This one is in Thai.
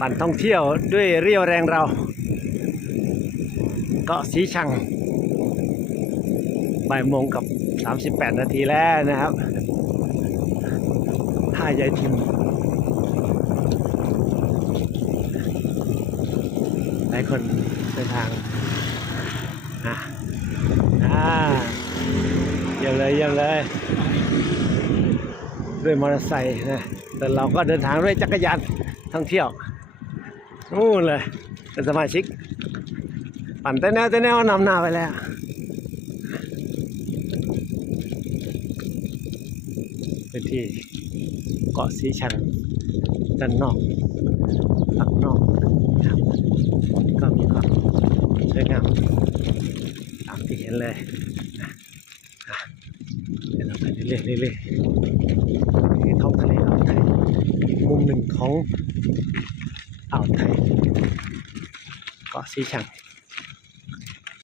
ปั่นท่องเที่ยวด้วยเรี่ยวแรงเราเกาะสีชังบ่ายโมงกับ38 นาทีแล้วนะครับท่ายายทิมหลายคนเดินทางเยี่ยมเลยด้วยมอเตอร์ไซค์นะแต่เราก็เดินทางด้วยจักรยานท่องเที่ยวนู่นเลยเป็นสมาชิกปั่นแต่แนวนำหน้าไปแล้วพื้นที่เกาะสีชังด้านนอกฝั่งนอกนะครับก็มีความสวยงามตามที่เห็นเลยเดี๋ยวเราไปเรื่อยท้องทะเลอ่าวไทยอีกมุมหนึ่งของอ่าวไทยเกาะสีชัง